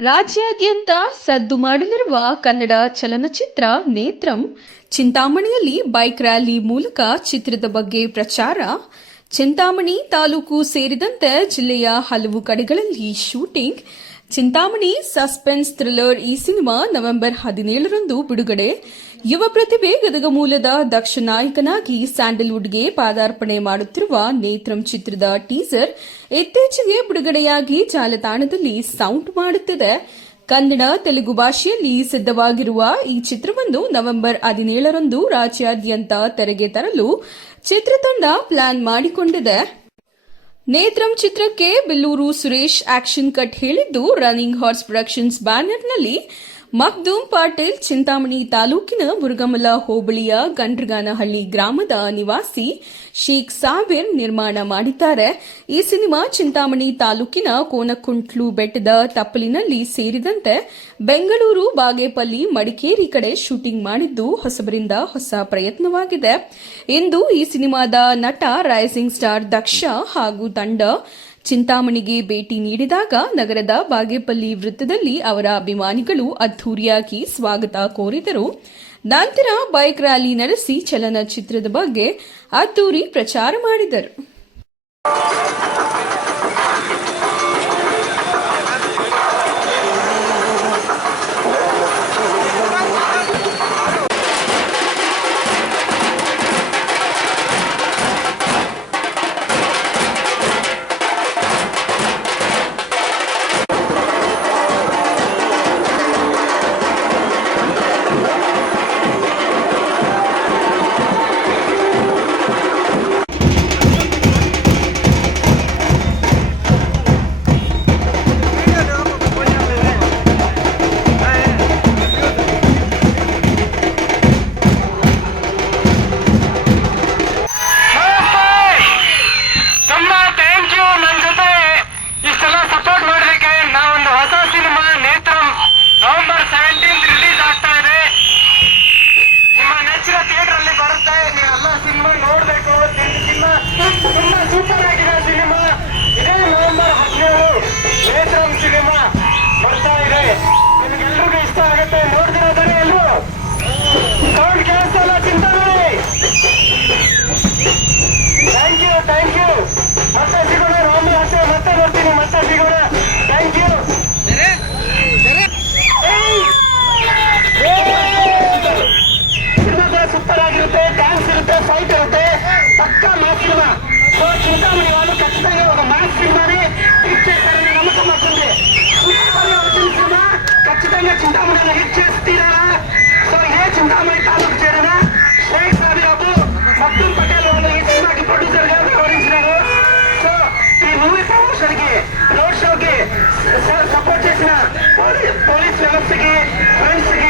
ರಾಜ್ಯಾದ್ಯಂತ ಸದ್ದು ಮಾಡಲಿರುವ ಕನ್ನಡ ಚಲನಚಿತ್ರ ನೇತ್ರಂ. ಚಿಂತಾಮಣಿಯಲ್ಲಿ ಬೈಕ್ ರ್ಯಾಲಿ ಮೂಲಕ ಚಿತ್ರದ ಬಗ್ಗೆ ಪ್ರಚಾರ. ಚಿಂತಾಮಣಿ ತಾಲೂಕು ಸೇರಿದಂತೆ ಜಿಲ್ಲೆಯ ಹಲವು ಕಡೆಗಳಲ್ಲಿ ಶೂಟಿಂಗ್. ಚಿಂತಾಮಣಿ ಸಸ್ಪೆನ್ಸ್ ಥ್ರಿಲ್ಲರ್ ಈ ಸಿನಿಮಾ ನವೆಂಬರ್ ಹದಿನೇಳರಂದು ಬಿಡುಗಡೆ. ಯುವ ಪ್ರತಿಭೆ ಗದಗ ಮೂಲದ ದಕ್ಷ ನಾಯಕನಾಗಿ ಸ್ಯಾಂಡಲ್ವುಡ್ಗೆ ಪಾದಾರ್ಪಣೆ ಮಾಡುತ್ತಿರುವ ನೇತ್ರಂ ಚಿತ್ರದ ಟೀಸರ್ ಇತ್ತೀಚೆಗೆ ಬಿಡುಗಡೆಯಾಗಿ ಜಾಲತಾಣದಲ್ಲಿ ಸೌಂಡ್ ಮಾಡುತ್ತಿದೆ. ಕನ್ನಡ, ತೆಲುಗು ಭಾಷೆಯಲ್ಲಿ ಸಿದ್ಧವಾಗಿರುವ ಈ ಚಿತ್ರವನ್ನು ನವೆಂಬರ್ ಹದಿನೇಳರಂದು ರಾಜ್ಯಾದ್ಯಂತ ತೆರೆಗೆ ತರಲು ಚಿತ್ರತಂಡ ಪ್ಲಾನ್ ಮಾಡಿಕೊಂಡಿದೆ. ನೇತ್ರಂ ಚಿತ್ರಕ್ಕೆ ಬಿಲ್ಲೂರು ಸುರೇಶ್ ಆಕ್ಷನ್ ಕಟ್ ಹೇಳಿದ್ದು, ರನ್ನಿಂಗ್ ಹಾರ್ಸ್ ಪ್ರೊಡಕ್ಷನ್ಸ್ ಬ್ಯಾನರ್ನಲ್ಲಿ ಮಖ್ದೂಮ್ ಪಾಟೀಲ್ ಚಿಂತಾಮಣಿ ತಾಲೂಕಿನ ಮುರುಗಮಲ ಹೋಬಳಿಯ ಗಂಡ್ರಗಾನಹಳ್ಳಿ ಗ್ರಾಮದ ನಿವಾಸಿ ಶೇಖ್ ಸಾಬಿರ್ ನಿರ್ಮಾಣ ಮಾಡಿದ್ದಾರೆ. ಈ ಸಿನಿಮಾ ಚಿಂತಾಮಣಿ ತಾಲೂಕಿನ ಕೋನಕುಂಟ್ಲು ಬೆಟ್ಟದ ತಪ್ಪಲಿನಲ್ಲಿ ಸೇರಿದಂತೆ ಬೆಂಗಳೂರು ಬಾಗೇಪಲ್ಲಿ ಮಡಿಕೇರಿ ಕಡೆ ಶೂಟಿಂಗ್ ಮಾಡಿದ್ದು ಹೊಸಬರಿಂದ ಹೊಸ ಪ್ರಯತ್ನವಾಗಿದೆ. ಇಂದು ಈ ಸಿನಿಮಾದ ನಟ ರೈಸಿಂಗ್ ಸ್ಟಾರ್ ದಕ್ಷ ಹಾಗೂ ತಂಡ ಚಿಂತಾಮಣಿಗೆ ಭೇಟಿ ನೀಡಿದಾಗ ನಗರದ ಬಾಗೇಪಲ್ಲಿ ವೃತ್ತದಲ್ಲಿ ಅವರ ಅಭಿಮಾನಿಗಳು ಅದ್ದೂರಿಯಾಗಿ ಸ್ವಾಗತ ಕೋರಿದರು. ನಂತರ ಬೈಕ್ ರ್ಯಾಲಿ ನಡೆಸಿ ಚಲನಚಿತ್ರದ ಬಗ್ಗೆ ಅದ್ದೂರಿ ಪ್ರಚಾರ ಮಾಡಿದರು. ನೆಚ್ಚಿನ ಥಿಯೇಟರ್ ಅಲ್ಲಿ ಬರುತ್ತೆ. ನೀವೆಲ್ಲ ಸಿನಿಮಾ ನೋಡ್ಬೇಕು ಸಿನಿಮಾ ತುಂಬಾ ಸೂಪರ್ ಆಗಿದೆ ಸಿನಿಮಾ ಇದೇ ನವೆಂಬರ್ ಹದಿನೇಳು ನೇತ್ರಂ ಸಿನಿಮಾ ಬರ್ತಾ ಇದೆ. ನಿಮ್ಗೆಲ್ರಿಗೂ ಇಷ್ಟ ಆಗುತ್ತೆ ನೋಡ್ತಿರೋದಾರೆ ಎಲ್ಲರೂ? ಸೌಂಡ್ ಕೇಳಿಸ್ತಲ್ಲ ಚಿಂತೆ thank you thank you support చేసిన పోలీస్ వ్యవస్థకి ఫ్రెండ్స్కి